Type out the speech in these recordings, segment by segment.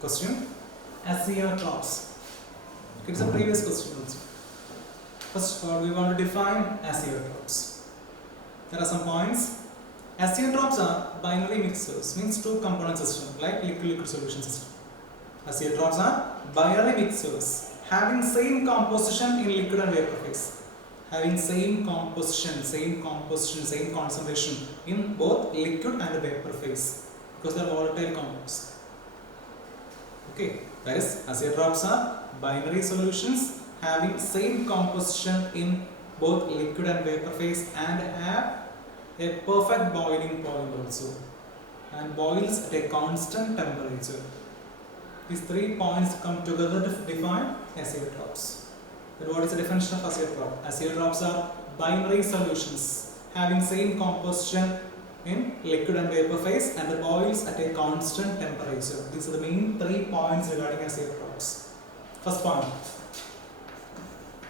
Question: azeotrophs. It's a previous question also. First of all, we want to define azeotrophs. There are some points. Azeotrophs are binary mixers, means two component system, like liquid solution system. Azeotrophs are binary mixers having same composition in liquid and vapor phase. Having same composition, same concentration in both liquid and vapor phase, because they are volatile compounds. Okay, that is, azeotrophs are binary solutions having same composition in both liquid and vapor phase and have a perfect boiling point also, and boils at a constant temperature. These 3 points come together to define azeotrophs. Then what is the definition of azeotroph? Azeotrophs are binary solutions having same composition in liquid and vapor phase and the boils at a constant temperature. These are the main 3 points regarding azeotrophs. First point,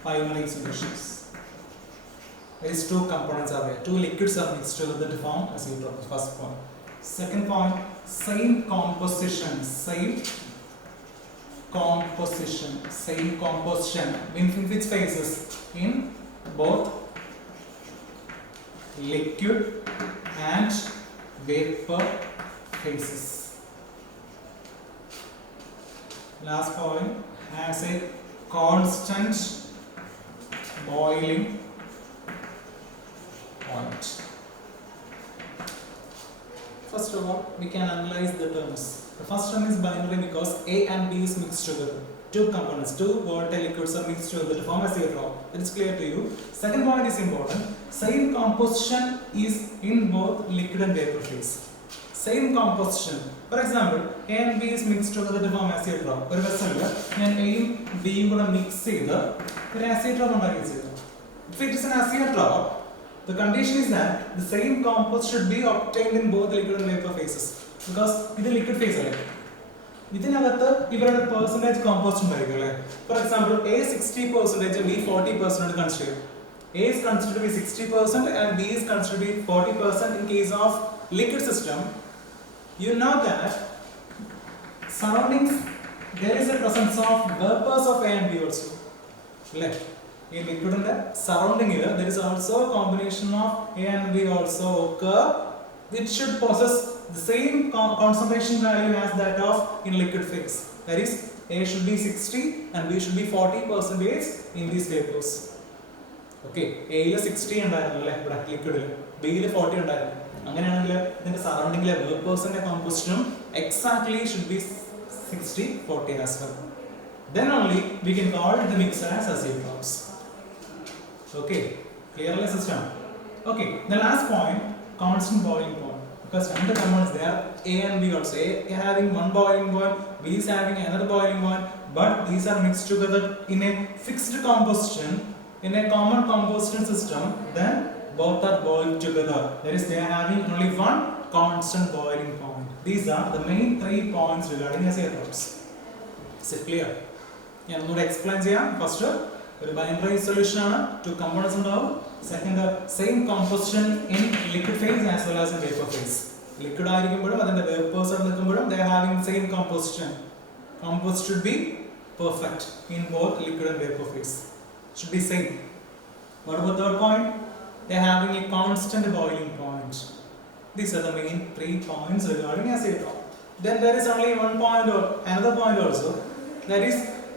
binary solutions. There is 2 components are there. 2 liquids are mixed together to form azeotroph. First point. Second point, same composition means in which phases? In both liquid and vapor phases. Last point, has a constant boiling point. First of all, we can analyze the terms. The first term is binary because A and B is mixed together. 2 components, 2 volatile liquids are mixed together to form azeotrough. That is clear to you. Second point is important. Same composition is in both liquid and vapor phase. Same composition. For example, A and B is mixed together to form azeotrough. ഒരു വശമില്ല, ഞാൻ Aയും Bയും കൂടെ mix ചെയ്ത് ഒരു azeotrough ഉണ്ടാക്കി ചെയ്തു. If it is an azeotrough, the condition is that the same compost should be obtained in both liquid and vapor phases. Because ഇത് liquid phase അല്ലേ, ഇതിനകത്ത് ഇവരുടെ പെർസെൻറ്റേജ് കോമ്പോസ്റ്റ് ഉണ്ടായിരിക്കും അല്ലേ. For example A 60%, B 40% consider. A is considered to be 60% and B is considered to be 40% in case of liquid system. You know that surroundings there is a presence of vapors of A and B also. In liquid and surrounding here, there is also a combination of A and B also occur, which should possess the same concentration value as that of in liquid phase. That is, A should be 60 and B should be 40% in these vapors. Okay, A is 60 ഉണ്ടായിരുന്നു liquid, B is 40 ഉണ്ടായിരുന്നു. അങ്ങനെയാണെങ്കിൽ ഇതിന്റെ സറൗണ്ടിങ്ങിലെ വേപ്പേഴ്സിന്റെ കോമ്പോസിഷനും exactly should be 60-40 as well. Then only we can call the mixer as azeotrophs. Okay, clearly system. Okay, the last point, constant boiling point. Because when the components there, A and B also, A having one boiling point, B is having another boiling point, but these are mixed together in a fixed composition, in a common composition system, then both are boiled together. That is, they are having only one constant boiling point. These are the main 3 points regarding azeotrophs. Is it clear? ഞാൻ ഒന്നുകൂടെ explain ചെയ്യാം. First, ഒരു binary solution ആണ്, 2 components ഉണ്ടാവും. Second, same composition in liquid phase as well as in vapour phase. Liquid ആയിരിക്കുമ്പോഴും അതിന്റെ vapours നിൽക്കുമ്പോഴും they are having same composition. Compost should be perfect in both liquid and vapor phase. Should be same. What about third point? They are having a constant boiling point. These are the main 3 points regarding azeotroph. Then there is only one point or another point also. That is,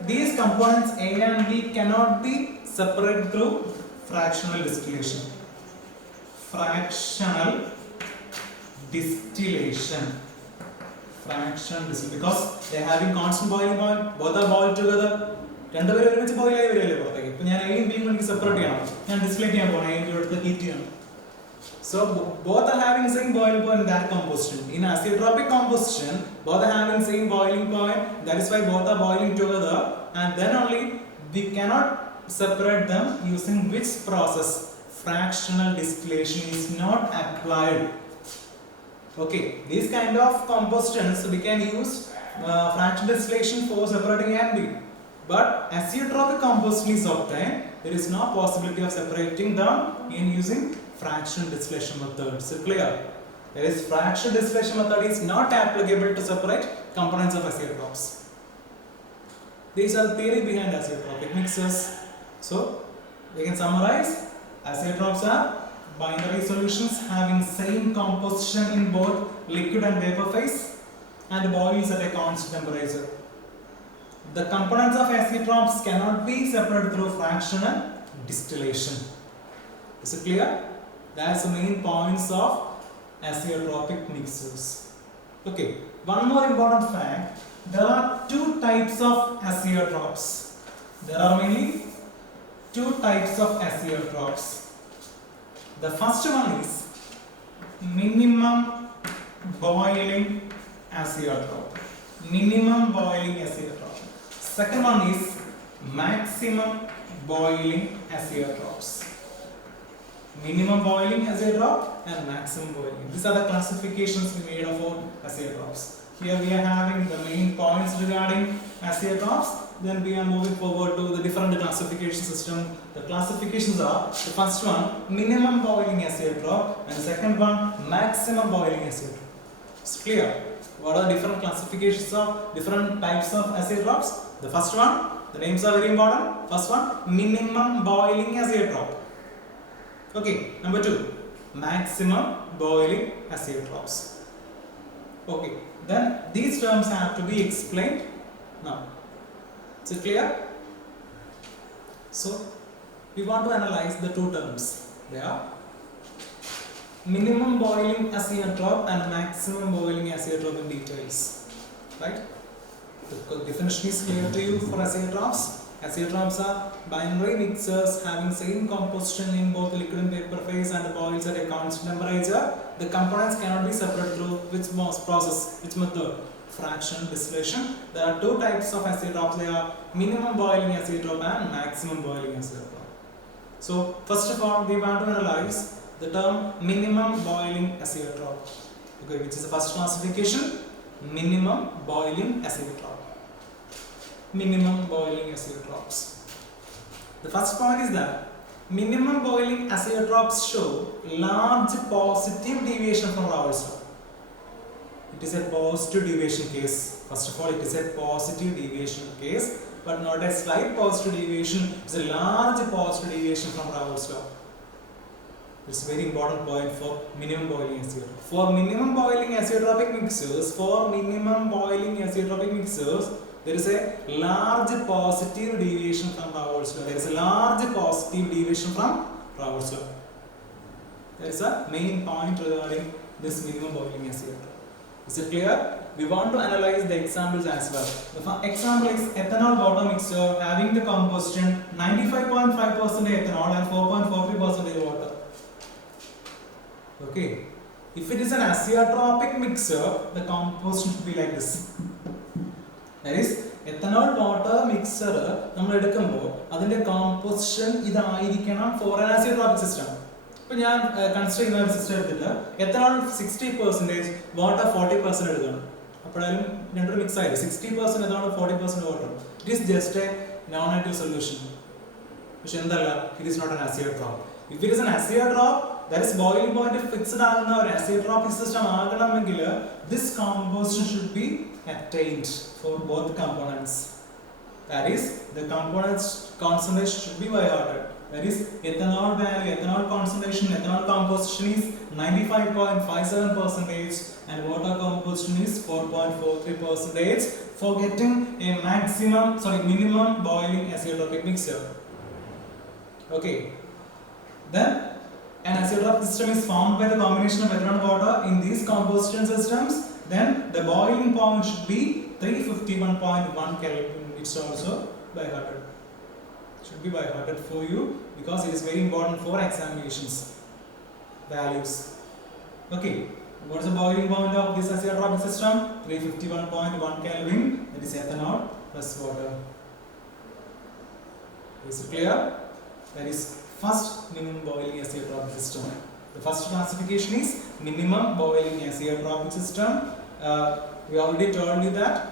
these components A and B cannot be separated through fractional distillation. Fractional distillation. Because they are having constant boiling point, both are boiled together. രണ്ടുപേരും ഒരുമിച്ച് boil ആയി വരികയല്ലേ പുറത്തേക്ക്. ഇപ്പൊ ഞാൻ Aയും Bയും എനിക്ക് separate ചെയ്യണം, ഞാൻ distillate ചെയ്യാൻ പോകണം, A എടുത്ത് ഹീറ്റ് ചെയ്യണം. So both are having same boiling point in that composition. In azeotropic composition, both are having same boiling point. That is why both are boiling together, and then only we cannot separate them using which process? Fractional distillation is not applied. Okay, these kind of compositions we can use fractional distillation for separating A and B. But azeotropic composition is obtained, there is no possibility of separating them in using fractional distillation method. Is it clear? There is fractional distillation method is not applicable to separate components of azeotrophs. These are the theory behind azeotropic mixtures. So we can summarize: azeotrophs are binary solutions having same composition in both liquid and vapor phase and boils at a constant temperature. The components of azeotrophs cannot be separated through fractional distillation. Is it clear? That's the main points of azeotropic mixtures. Okay, one more important fact: there are two types of azeotrophs. There are mainly two types of azeotrophs. The first one is minimum boiling azeotroph. Minimum boiling azeotroph. Second one is maximum boiling azeotrophs. Minimum boiling azeotroph and maximum boiling. These are the classifications we made of all azeotrophs. Here we are having the main points regarding azeotrophs. Then we are moving forward to the different classification system. The classifications are: the first one minimum boiling azeotroph and the second one maximum boiling azeotroph. It's clear. What are the different classifications of different types of azeotrophs? The first one, the names are very important. First one, minimum boiling azeotroph. Okay, number two, maximum boiling azeotrophs. Okay, then these terms have to be explained now. Is it clear? So, we want to analyze the two terms. They are minimum boiling azeotroph and maximum boiling azeotroph in details. Right? The definition is clear to you for azeotrophs. Azeotrophs are binary mixtures having same composition in both liquid and vapor phase and boils at a constant temperature. The components cannot be separated through which process, which method? Fractional distillation. There are two types of azeotrophs. They are minimum boiling azeotroph and maximum boiling azeotroph. So first of all, we want to analyze the term minimum boiling azeotroph. Okay, which is the first classification, minimum boiling azeotroph. Minimum boiling azeotrophs. The first point is that minimum boiling azeotrophs show large positive deviation from Raoult's law. It is a positive deviation case. First of all, it is a positive deviation case, but not a slight positive deviation. It's a large positive deviation from Raoult's law. It's a very important point for minimum boiling azeotroph. For minimum boiling azeotropic mixtures, there is a large positive deviation from Raoult's law. There is a large positive deviation from Raoult's law. There is a main point regarding this minimum boiling azeotroph. Is it clear? We want to analyze the examples as well. The example is ethanol water mixture having the composition 95.5% ethanol and 4.43% water. Okay. If it is an azeotropic mixture, the composition should be like this. That is, ethanol water mixture, the composition is for an azeotropic system. If I consider a system, ethanol 60%, water 40%. Then mix 60% ethanol, 40% water. It is just a non-ideal solution. It is not an azeotroph. If it is an azeotroph, that is boiling point fixed azeotropic system, this composition should be attained for both components. That is, the components concentration should be by order. That is, ethanol value, ethanol concentration, ethanol composition is 95.57% and water composition is 4.43% for getting a minimum boiling azeotropic mixture. Okay. Then an azeotropic system is formed by the combination of ethanol and water in these combustion systems. Then the boiling point should be 351.1 Kelvin. It's also by hearted. Should be by hearted for you because it is very important for examinations. Values. Okay. What is the boiling point of this azeotropic system? 351.1 Kelvin. That is ethanol plus water. Is it clear? That is first minimum boiling azeotropic system. The first classification is minimum boiling azeotropic system. We already told you that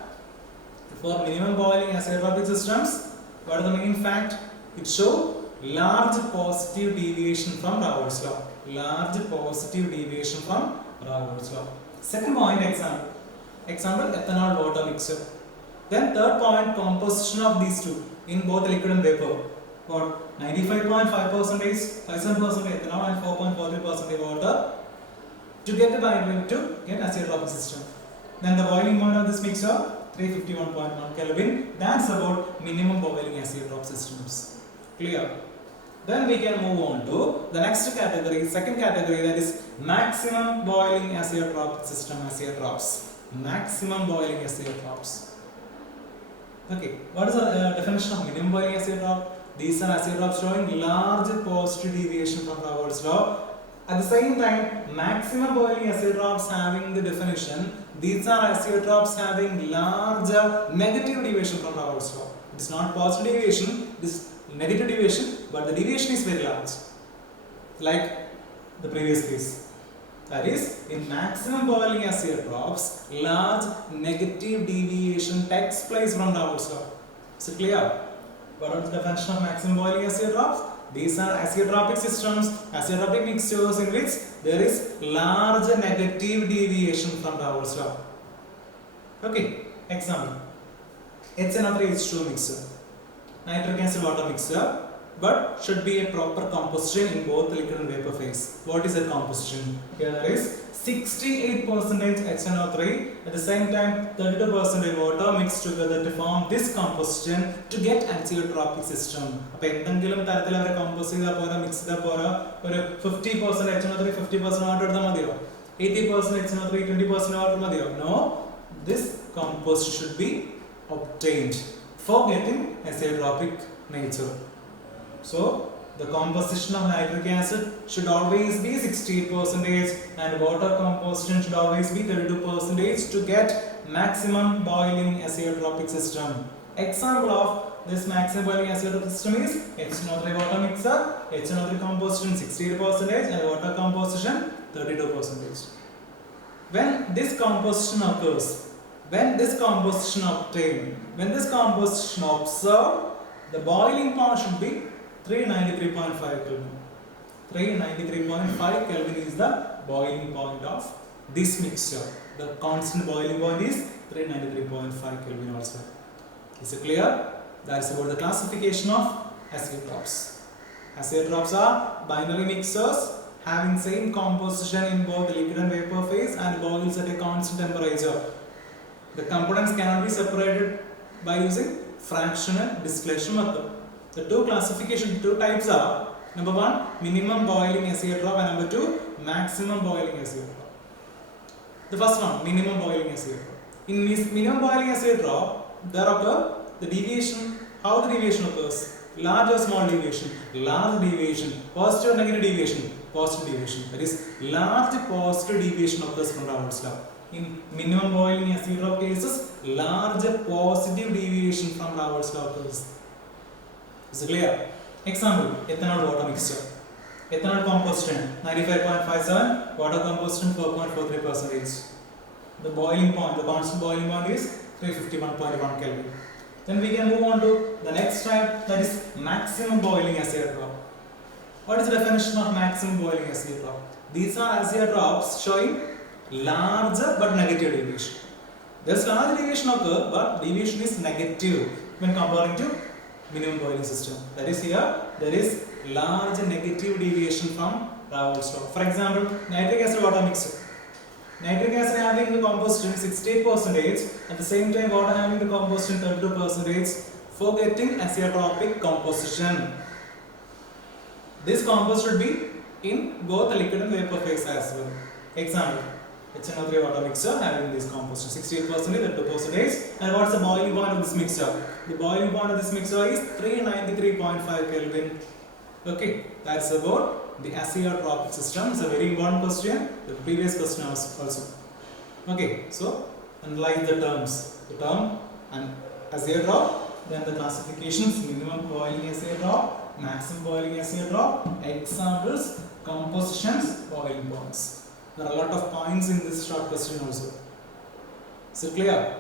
for minimum boiling azeotropic systems, what are the main fact? It shows large positive deviation from Raoult's law. Large positive deviation from Raoult's law. Second point example. Example, ethanol water mixture. Then third point, composition of these two in both liquid and vapor. What? 95.5% 57% ethanol and 4.43% water to get the binder to get azeotropic system. Then the boiling point of this mixture 351.1 Kelvin. That's about minimum boiling azeotrope systems. Clear? Then we can move on to the next category, second category, that is maximum boiling azeotropic system, azeotropes. Maximum boiling azeotropes. Okay, what is the definition of minimum boiling azeotrope? These are azeotropes showing large positive deviation from Raoult's law. At the same time, maximum boiling azeotropes having the definition, these are azeotropes having larger negative deviation from Raoult's law. It is not positive deviation, it is negative deviation, but the deviation is very large, like the previous case. That is, in maximum boiling azeotropes, large negative deviation takes place from Raoult's law. Is it clear? What is the definition of maximum boiling azeotropes? These are azeotropic systems, azeotropic mixtures in which there is large negative deviation from Raoult's law. Okay, example, HNO3H2 mixture, nitric acid water mixture, but should be a proper composition in both liquid and vapor phase. What is the composition? Here there is 68% HNO3, at the same time 32% water mixed together to form this composition to get azeotropic system. അപ്പോൾ എന്തെങ്കിലും തരത്തിൽ അവരെ compose ചെയ്താൽ പോരാ, mix ചെയ്താൽ പോരാ, ഒരു 50% HNO3, 50% water എടുത്താൽ മതിയോ? 80% HNO3, 20% വാട്ടർ മതിയോ? No, this composition should be obtained for getting azeotropic nature. So the composition of nitric acid should always be 68% and water composition should always be 32% to get maximum boiling azeotropic system. Example of this maximum boiling azeotropic system is HNO3 water mixture, HNO3 composition 68% and water composition 32%. When this composition occurs, when this composition obtained, when this composition observed, the boiling point should be 393.5 Kelvin. 393.5 Kelvin is the boiling point of this mixture. The constant boiling point is 393.5 Kelvin also. Is it clear? That is about the classification of azeotropes. Azeotropes are binary mixtures having same composition in both the liquid and vapor phase and boils at a constant temperature. The components cannot be separated by using fractional distillation method. The two types are, number one, minimum boiling azeotrope, and number two, maximum boiling azeotrope. The first one, minimum boiling azeotrope. In minimum boiling azeotrope, there occur the deviation. How the deviation occurs? Large or small deviation? Large deviation. Positive or negative deviation? Positive deviation. That is, large positive deviation occurs from Raoult's law. In minimum boiling azeotrope cases, large positive deviation from Raoult's law occurs. Is it clear? Example, ethanol water mixture. Ethanol composition 95.57, water composition 4.43%. The boiling point, the constant boiling point is 351.1 Kelvin. Then we can move on to the next type, that is maximum boiling azeotrope. What is the definition of maximum boiling azeotrope? These are azeotropes showing larger but negative deviation. There is large deviation occur, but deviation is negative when comparing to minimum boiling system. That is, here there is large negative deviation from Raoult's law. For example, nitric acid water mixture. Nitric acid having the composition 68%, at the same time water having the composition 32%, for getting azeotropic composition. This composition should be in both the liquid and vapor phase as well. Example, HNO3 water mixture having this composition 68%, 32%, and what's the boiling point of this mixture? The boiling point of this mixture is 393.5 Kelvin. Okay, that's about the azeotropic system. It's a very important question. The previous question also. Okay, so analyze the terms. The term and azeotrope, then the classifications: minimum boiling azeotrope, maximum boiling azeotrope, examples, compositions, boiling points. There are a lot of points in this short question also. Is it clear?